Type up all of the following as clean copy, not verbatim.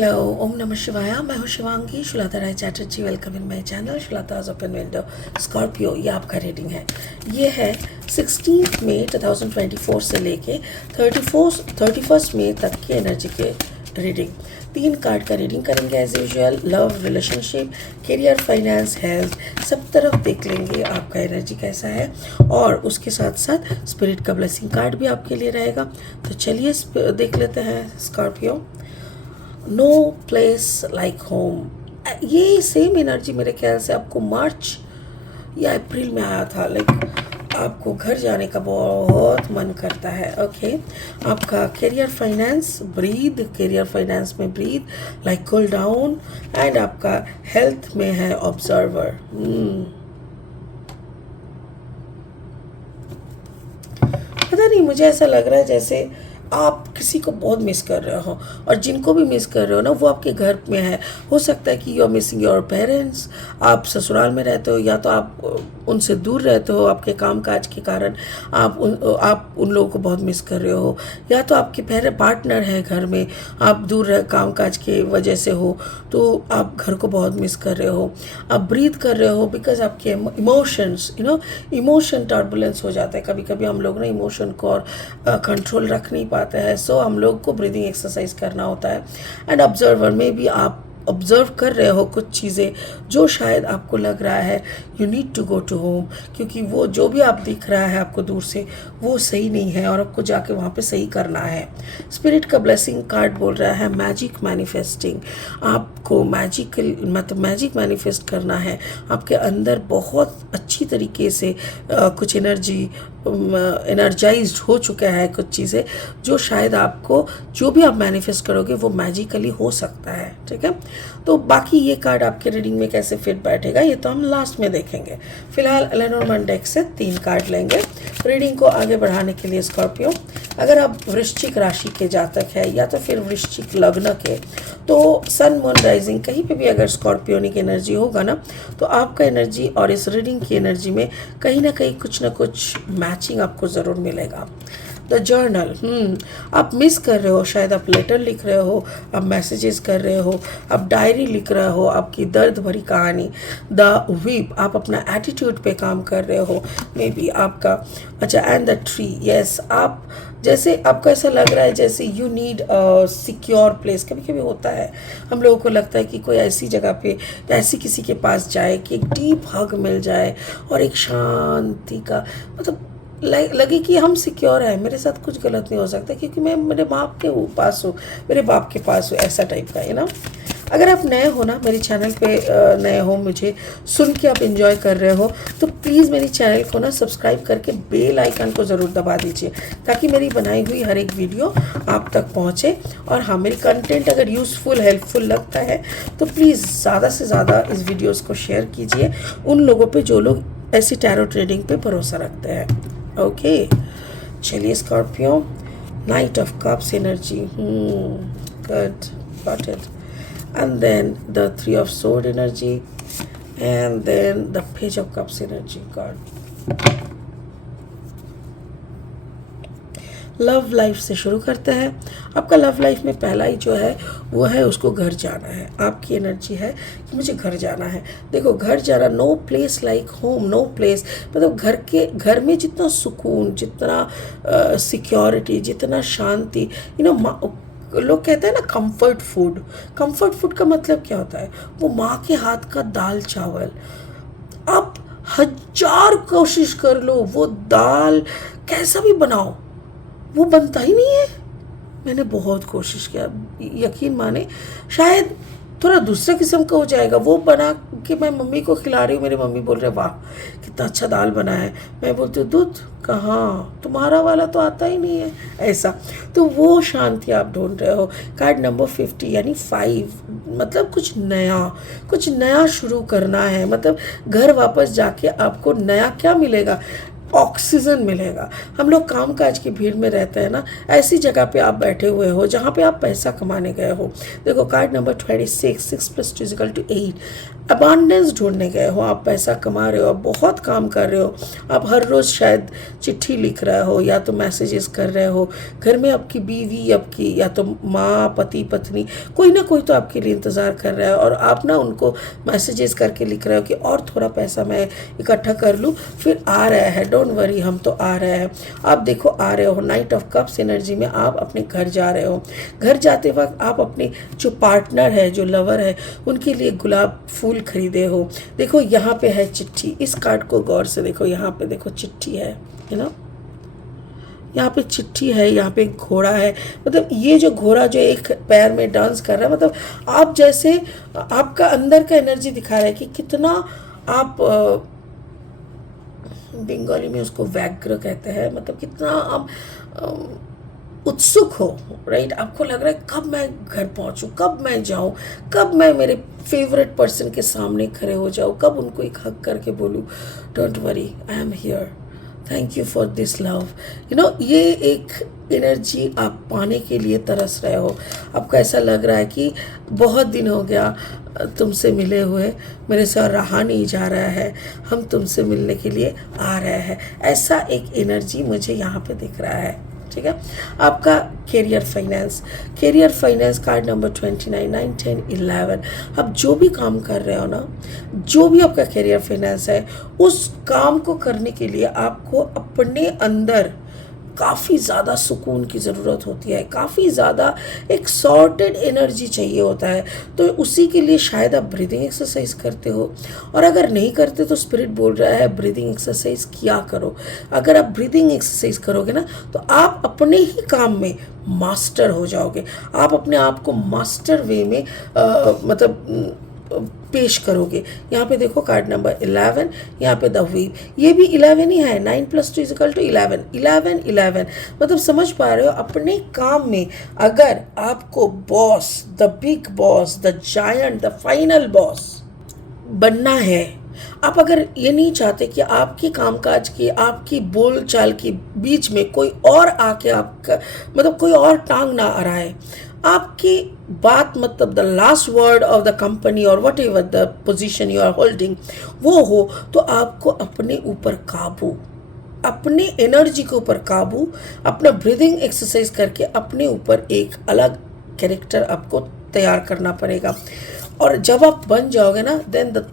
Hello, ओम नमः शिवाय। मैं हूँ Shivangi Shulata Rai Chatterjee. Welcome in my channel Shulata's open window. Scorpio, ये आपका रीडिंग है। ये है 16 मई 2024 से लेके 31 मई तक की एनर्जी के रीडिंग। 3 कार्ड का रीडिंग करेंगे as usual. Love, relationship, career, finance, health, सब तरफ देख लेंगे आपका एनर्जी कैसा है। और उसके साथ साथ स्पिरिट का ब्लेसिंग कार्ड भी आपके लिए रहेगा। तो चलिए देख लेते हैं Scorpio. No place like home, ये सेम एनर्जी मेरे ख्याल से आपको मार्च या अप्रैल में आया था। लाइक आपको घर जाने का बहुत मन करता है। ओके, आपका career finance, breathe, career finance में breathe, like cool down. And आपका हेल्थ में है ऑब्जर्वर। पता नहीं, मुझे ऐसा लग रहा है जैसे आप किसी को बहुत मिस कर रहे हो, और जिनको भी मिस कर रहे हो ना, वो आपके घर में है। हो सकता है कि you are missing your parents. आप ससुराल में रहते हो, या तो आप उनसे दूर रहते हो आपके काम काज के कारण। आप उन लोगों को बहुत मिस कर रहे हो, या तो आपके पहले पार्टनर है घर में, आप दूर रह काम काज के वजह से हो, तो आप घर को बहुत मिस कर रहे हो। आप ब्रीथ कर रहे हो बिकॉज आपके इमोशंस, इमोशन टर्बुलेंस हो जाता है। कभी कभी हम लोग ना इमोशन को और कंट्रोल रख नहीं पाते हैं। सो हम लोग को ब्रीदिंग एक्सरसाइज करना होता है। एंड ऑब्जर्वर में भी आप ऑब्जर्व कर रहे हो कुछ चीज़ें जो शायद आपको लग रहा है you need to go to home, क्योंकि वो जो भी आप दिख रहा है आपको दूर से, वो सही नहीं है और आपको जाके वहाँ पे सही करना है। स्पिरिट का ब्लेसिंग कार्ड बोल रहा है मैजिक मैनिफेस्टिंग। आपको मैजिक मैनिफेस्ट करना है। आपके अंदर बहुत अच्छी तरीके से कुछ एनर्जाइज्ड हो चुका है कुछ चीज़ें, जो शायद आपको जो भी आप मैनिफेस्ट करोगे वो मैजिकली हो सकता है। ठीक है, तो बाकी ये कार्ड आपके रीडिंग में कैसे फिट बैठेगा ये तो हम लास्ट में देखेंगे। फिलहाल लेनोर्मैन डेक से 3 कार्ड लेंगे रीडिंग को आगे बढ़ाने के लिए। स्कॉर्पियो, अगर आप वृश्चिक राशि के जातक है या तो फिर वृश्चिक लग्न के, तो सन मून राइजिंग कहीं पे भी अगर स्कॉर्पियोनिक एनर्जी होगा ना, तो आपका एनर्जी और इस रीडिंग की एनर्जी में कहीं ना कहीं कुछ ना कुछ मैचिंग आपको ज़रूर मिलेगा। द जर्नल, आप मिस कर रहे हो, शायद आप लेटर लिख रहे हो, आप मैसेजेस कर रहे हो, आप डायरी लिख रहे हो, आपकी दर्द भरी कहानी। द वीप, आप अपना एटीट्यूड पे काम कर रहे हो, मे बी आपका। अच्छा, एंड द ट्री, यस, आप जैसे आपको ऐसा लग रहा है जैसे यू नीड सिक्योर प्लेस। कभी कभी होता है हम लोगों को लगता है कि कोई ऐसी जगह पे, ऐसी किसी के पास जाए कि एक डीप हग मिल जाए और एक शांति का मतलब लगे कि हम सिक्योर हैं, मेरे साथ कुछ गलत नहीं हो सकता क्योंकि मैं मेरे बाप के पास हूँ, मेरे बाप के पास हूँ, ऐसा टाइप का है ना। अगर आप नए हो ना, मेरे चैनल पे नए हो, मुझे सुन के आप एंजॉय कर रहे हो, तो प्लीज़ मेरी चैनल को ना सब्सक्राइब करके बेल आइकन को ज़रूर दबा दीजिए, ताकि मेरी बनाई हुई हर एक वीडियो आप तक पहुँचे। और हाँ, मेरी कंटेंट अगर यूज़फुल हेल्पफुल लगता है तो प्लीज़ ज़्यादा से ज़्यादा इस वीडियोज़ को शेयर कीजिए उन लोगों पर जो लोग ऐसी टैरो ट्रेडिंग पे भरोसा रखते हैं। ओके, चलिए Scorpio, night of cups energy, good, got it. And then the 3 of sword energy, and then the page of cups energy card. Love life से शुरू करते हैं। आपका लव लाइफ में पहला ही जो है वो है उसको घर जाना है। आपकी एनर्जी है कि मुझे घर जाना है। देखो, घर जाना, no place like home, no place मतलब घर में जितना सुकून, जितना सिक्योरिटी, जितना शांति, लोग कहते हैं ना कंफर्ट फूड। कंफर्ट फूड का मतलब क्या होता है? वो माँ के हाथ का दाल चावल। आप 1000 कोशिश कर लो, वो दाल कैसा भी बनाओ, वो बनता ही नहीं है। मैंने बहुत कोशिश किया, यकीन माने, शायद थोड़ा दूसरा किस्म का हो जाएगा। वो बना के मैं मम्मी को खिला रही हूँ, मेरी मम्मी बोल रहे वाह कितना अच्छा दाल बना है। मैं बोलती हूँ दूध कहाँ, तुम्हारा वाला तो आता ही नहीं है, ऐसा। तो वो शांति आप ढूंढ रहे हो। कार्ड नंबर 50 यानी 5, मतलब कुछ नया शुरू करना है। मतलब घर वापस जाके आपको नया क्या मिलेगा? ऑक्सीजन मिलेगा। हम लोग काम काज की भीड़ में रहते हैं ना, ऐसी जगह पे आप बैठे हुए हो जहाँ पे आप पैसा कमाने गए हो। देखो कार्ड नंबर 26, 6 + 2 = 8, अबांडेंस ढूंढने गए हो, आप पैसा कमा रहे हो, आप बहुत काम कर रहे हो, आप हर रोज़ शायद चिट्ठी लिख रहे हो या तो मैसेजेस कर रहे हो, घर में आपकी बीवी, आपकी या तो माँ, पति, पत्नी, कोई ना कोई तो आपके लिए इंतज़ार कर रहा है और आप ना उनको मैसेजेस करके लिख रहे हो कि और थोड़ा पैसा मैं इकट्ठा कर लूँ, फिर आ रहा है, डोंट वरी हम तो आ रहे हैं। आप देखो आ रहे हो, नाइट ऑफ कप्स एनर्जी में आप अपने घर जा रहे हो। घर जाते वक्त आप अपने जो पार्टनर है, जो लवर है, उनके लिए गुलाब फूल खरीदे हो। देखो यहाँ पे है चिट्ठी, इस कार्ड को गौर से देखो, यहाँ पे देखो चिट्ठी है ना, यहाँ पे चिट्ठी है, यहाँ पे एक घोड़ा है। मतलब ये जो घोड़ा जो एक पैर में डांस कर रहा है, मतलब आप जैसे आपका अंदर का एनर्जी दिखा रहा है कि कितना आप बंगाली में उसको व्याघ्र कहते हैं, मतलब कितना आप उत्सुक हो, राइट। आपको लग रहा है कब मैं घर पहुंचूं, कब मैं जाऊं, कब मैं मेरे फेवरेट पर्सन के सामने खड़े हो जाऊं, कब उनको एक हक करके बोलूं, don't worry I am here, thank you for this love. ये एक एनर्जी आप पाने के लिए तरस रहे हो। आपको ऐसा लग रहा है कि बहुत दिन हो गया तुमसे मिले हुए, मेरे से रहा नहीं जा रहा है, हम तुमसे मिलने के लिए आ रहे हैं। ऐसा एक एनर्जी मुझे यहाँ पे दिख रहा है, ठीक है। आपका कैरियर फाइनेंस कार्ड नंबर 29, 9, 10, 11। आप जो भी काम कर रहे हो ना, जो भी आपका कैरियर फाइनेंस है, उस काम को करने के लिए आपको अपने अंदर काफ़ी ज़्यादा सुकून की ज़रूरत होती है, काफ़ी ज़्यादा एक सॉर्टेड एनर्जी चाहिए होता है। तो उसी के लिए शायद आप ब्रीदिंग एक्सरसाइज करते हो, और अगर नहीं करते तो स्पिरिट बोल रहा है ब्रीदिंग एक्सरसाइज किया करो। अगर आप ब्रीदिंग एक्सरसाइज करोगे ना, तो आप अपने ही काम में मास्टर हो जाओगे। आप अपने आप को मास्टर वे में मतलब पेश करोगे। यहाँ पे देखो कार्ड नंबर 11, यहाँ पे द व्हील, ये भी 11 ही है। 9 + 2 = 11, 11, 11। मतलब समझ पा रहे हो, अपने काम में अगर आपको boss, the big boss, the giant, the final boss बनना है, आप अगर ये नहीं चाहते कि आपके कामकाज की, आपकी बोलचाल के बीच में कोई और आके आपका मतलब कोई और टांग ना अड़ाए, आपकी बात मतलब the last word of the company और whatever the position you are holding वो हो, तो आपको अपने ऊपर काबू, अपने एनर्जी के ऊपर काबू, अपना ब्रीदिंग एक्सरसाइज करके अपने ऊपर एक अलग कैरेक्टर आपको तैयार करना पड़ेगा। और जब आप बन जाओगे ना, then the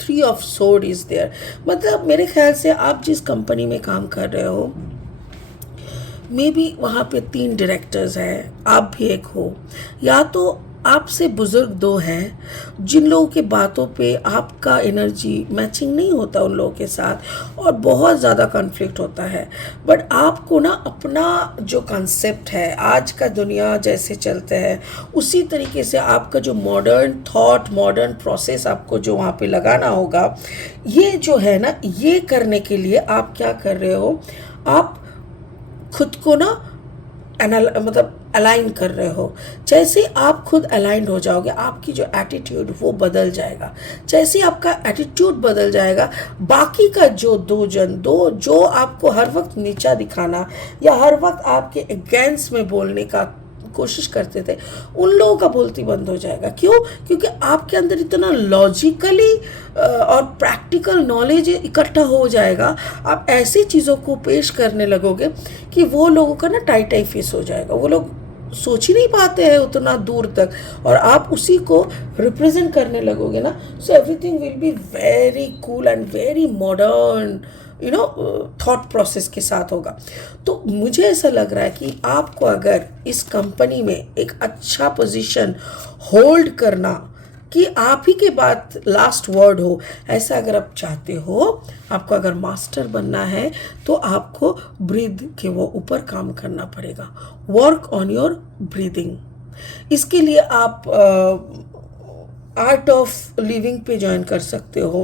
3 of Swords is there. मतलब मेरे ख्याल से आप जिस कंपनी में काम कर रहे हो, मे बी वहाँ पे 3 डायरेक्टर्स हैं, आप भी एक हो, या तो आपसे बुजुर्ग 2 हैं जिन लोगों की बातों पे आपका एनर्जी मैचिंग नहीं होता उन लोगों के साथ, और बहुत ज़्यादा कॉन्फ्लिक्ट होता है। बट आपको ना अपना जो कॉन्सेप्ट है, आज का दुनिया जैसे चलते हैं उसी तरीके से आपका जो मॉडर्न थॉट, मॉडर्न प्रोसेस आपको जो वहाँ पे लगाना होगा। ये जो है ना, ये करने के लिए आप क्या कर रहे हो, आप खुद को ना मतलब अलाइन कर रहे हो। जैसे ही आप खुद अलाइंड हो जाओगे, आपकी जो एटीट्यूड वो बदल जाएगा। जैसे ही आपका एटीट्यूड बदल जाएगा, बाकी का जो जो आपको हर वक्त नीचा दिखाना या हर वक्त आपके अगेंस्ट में बोलने का कोशिश करते थे, उन लोगों का बोलती बंद हो जाएगा। क्यों? क्योंकि आपके अंदर इतना लॉजिकली और प्रैक्टिकल नॉलेज इकट्ठा हो जाएगा। आप ऐसी चीज़ों को पेश करने लगोगे कि वो लोगों का ना टाई फेस हो जाएगा। वो लोग सोच ही नहीं पाते हैं उतना दूर तक, और आप उसी को रिप्रेजेंट करने लगोगे ना। So everything will be very cool and very modern thought process के साथ होगा। तो मुझे ऐसा लग रहा है कि आपको अगर इस कंपनी में एक अच्छा पोजीशन होल्ड करना, कि आप ही के बाद लास्ट वर्ड हो, ऐसा अगर आप चाहते हो, आपको अगर मास्टर बनना है, तो आपको ब्रीद के वो ऊपर काम करना पड़ेगा। Work on your breathing. इसके लिए आप आर्ट ऑफ लिविंग पे ज्वाइन कर सकते हो।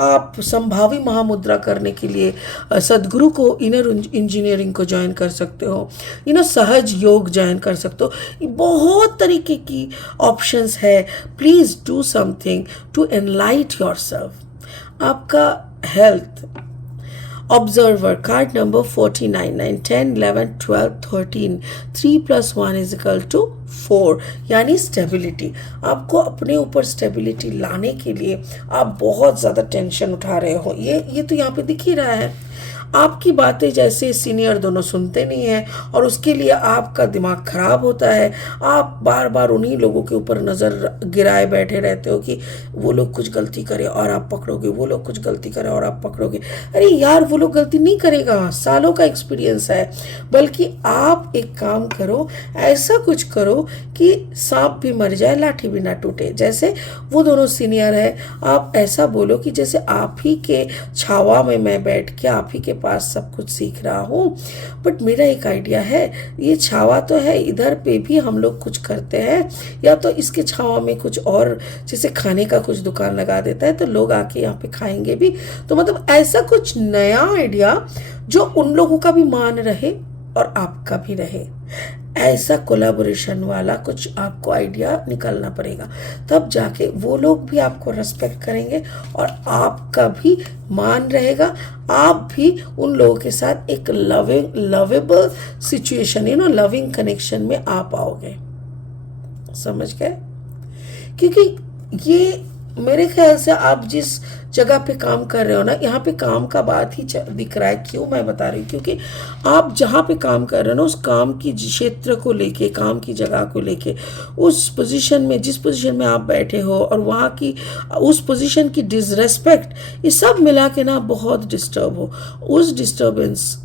आप संभावी महामुद्रा करने के लिए सदगुरु को, इनर इंजीनियरिंग को ज्वाइन कर सकते हो। सहज योग ज्वाइन कर सकते हो। बहुत तरीके की ऑप्शंस है। Please do something to enlight yourself. आपका हेल्थ ऑब्जर्वर कार्ड नंबर 49, 9, 10, 11, 12, 13, 3 + 1 = 4, यानी स्टेबिलिटी। आपको अपने ऊपर स्टेबिलिटी लाने के लिए आप बहुत ज़्यादा टेंशन उठा रहे हो, ये तो यहाँ पे दिख ही रहा है। आपकी बातें जैसे सीनियर दोनों सुनते नहीं हैं और उसके लिए आपका दिमाग खराब होता है। आप बार बार उन्हीं लोगों के ऊपर नज़र गिराए बैठे रहते हो कि वो लोग कुछ गलती करें और आप पकड़ोगे, वो लोग कुछ गलती करें और आप पकड़ोगे। अरे यार, वो लोग गलती नहीं करेगा, सालों का एक्सपीरियंस है। बल्कि आप एक काम करो, ऐसा कुछ करो कि सांप भी मर जाए लाठी भी ना टूटे। जैसे वो दोनों सीनियर है, आप ऐसा बोलो कि जैसे आप ही के छावा में मैं बैठ के आप ही के पास सब कुछ सीख रहा हूँ, बट मेरा एक आइडिया है, ये छावा तो है, इधर पे भी हम लोग कुछ करते हैं, या तो इसके छावा में कुछ और जैसे खाने का कुछ दुकान लगा देता है तो लोग आके यहाँ पे खाएंगे भी। तो मतलब ऐसा कुछ नया आइडिया जो उन लोगों का भी मान रहे और आपका भी रहे, ऐसा कोलैबोरेशन वाला कुछ आपको आइडिया निकालना पड़ेगा। तब जाके वो लोग भी आपको रेस्पेक्ट करेंगे और आपका भी मान रहेगा। आप भी उन लोगों के साथ एक लवेबल सिचुएशन, लविंग कनेक्शन में आ पाओगे। समझ गए? क्योंकि ये मेरे ख्याल से आप जिस जगह पे काम कर रहे हो ना, यहाँ पे काम का बात ही दिख रहा है। क्यों मैं बता रही हूँ? क्योंकि आप जहाँ पे काम कर रहे हो ना, उस काम की क्षेत्र को लेके, काम की जगह को लेके, उस पोजीशन में, जिस पोजीशन में आप बैठे हो और वहाँ की उस पोजीशन की डिसरेस्पेक्ट, ये सब मिला के ना बहुत डिस्टर्ब हो।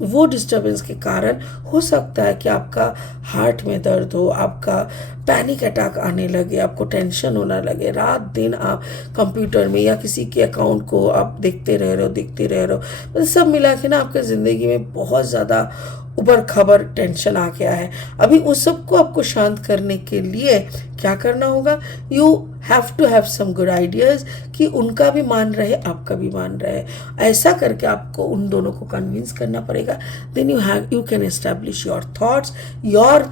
वो डिस्टर्बेंस के कारण हो सकता है कि आपका हार्ट में दर्द हो, आपका पैनिक अटैक आने लगे, आपको टेंशन होने लगे, रात दिन आप कंप्यूटर में या किसी के अकाउंट को आप देखते रह रहे हो। सब मिला के ना आपके ज़िंदगी में बहुत ज़्यादा उबर खबर टेंशन आ गया है। अभी उस सब को आपको शांत करने के लिए क्या करना होगा? You have to have some good ideas कि उनका भी मान रहे, आपका भी मान रहे। ऐसा करके आपको उन दोनों को कन्विंस करना पड़ेगा। Then you can establish your thoughts, your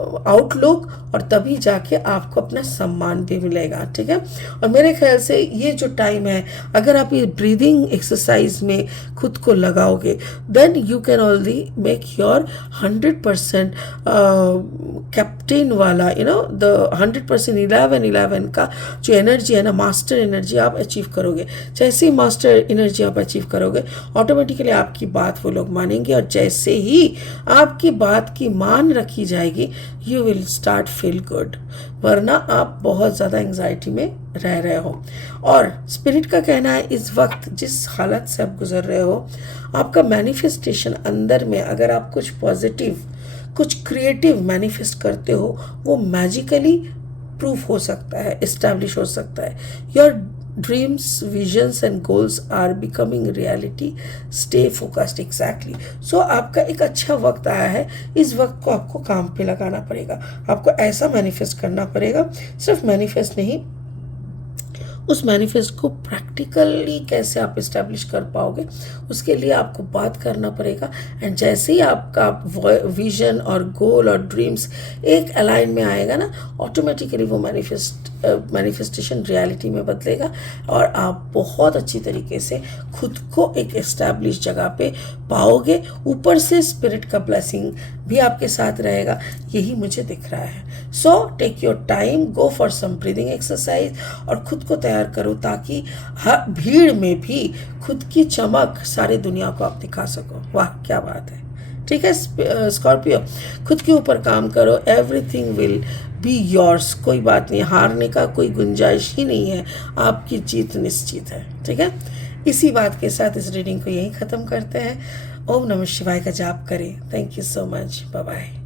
outlook, और तभी जाके आपको अपना सम्मान भी मिलेगा। ठीक है? और मेरे ख्याल से ये जो टाइम है, अगर आप ये ब्रीदिंग एक्सरसाइज में खुद को लगाओगे, then you can already make your 100% captain वाला, द 100% 11 का जो एनर्जी है ना, मास्टर एनर्जी आप अचीव करोगे। जैसे ही मास्टर एनर्जी आप अचीव करोगे, ऑटोमेटिकली आपकी बात वो लोग मानेंगे, और जैसे ही आपकी बात की मान रखी जाएगी, you will start feel good. वरना आप बहुत ज़्यादा एंग्जाइटी में रह रहे हो। और स्पिरिट का कहना है, इस वक्त जिस हालत से आप गुजर रहे हो, आपका मैनिफेस्टेशन अंदर में, अगर आप कुछ पॉजिटिव, कुछ क्रिएटिव मैनिफेस्ट करते हो, वो मैजिकली प्रूफ हो सकता है, इस्टेब्लिश हो सकता है। Your dreams, visions and goals are becoming reality. Stay focused. Exactly. So आपका एक अच्छा वक्त आया है। इस वक्त को आपको काम पे लगाना पड़ेगा। आपको ऐसा मैनिफेस्ट करना पड़ेगा, सिर्फ मैनिफेस्ट नहीं, उस मैनिफेस्ट को प्रैक्टिकली कैसे आप इस्टेब्लिश कर पाओगे, उसके लिए आपको बात करना पड़ेगा। एंड जैसे ही आपका विजन और गोल और ड्रीम्स एक अलाइन में आएगा ना, ऑटोमेटिकली वो मैनिफेस्टेशन रियलिटी में बदलेगा और आप बहुत अच्छी तरीके से खुद को एक एस्टैब्लिश जगह पे पाओगे। ऊपर से स्पिरिट का ब्लेसिंग भी आपके साथ रहेगा, यही मुझे दिख रहा है। So take your time, go for some breathing exercise और खुद को तैयार करो, ताकि हर भीड़ में भी खुद की चमक सारी दुनिया को आप दिखा सको। वाह, क्या बात है। ठीक है स्कॉर्पियो, खुद के ऊपर काम करो, एवरीथिंग विल बी योर्स। कोई बात नहीं, हारने का कोई गुंजाइश ही नहीं है, आपकी जीत निश्चित है। ठीक है, इसी बात के साथ इस रीडिंग को यहीं ख़त्म करते हैं। ओम नमः शिवाय का जाप करें। Thank you so much. Bye bye.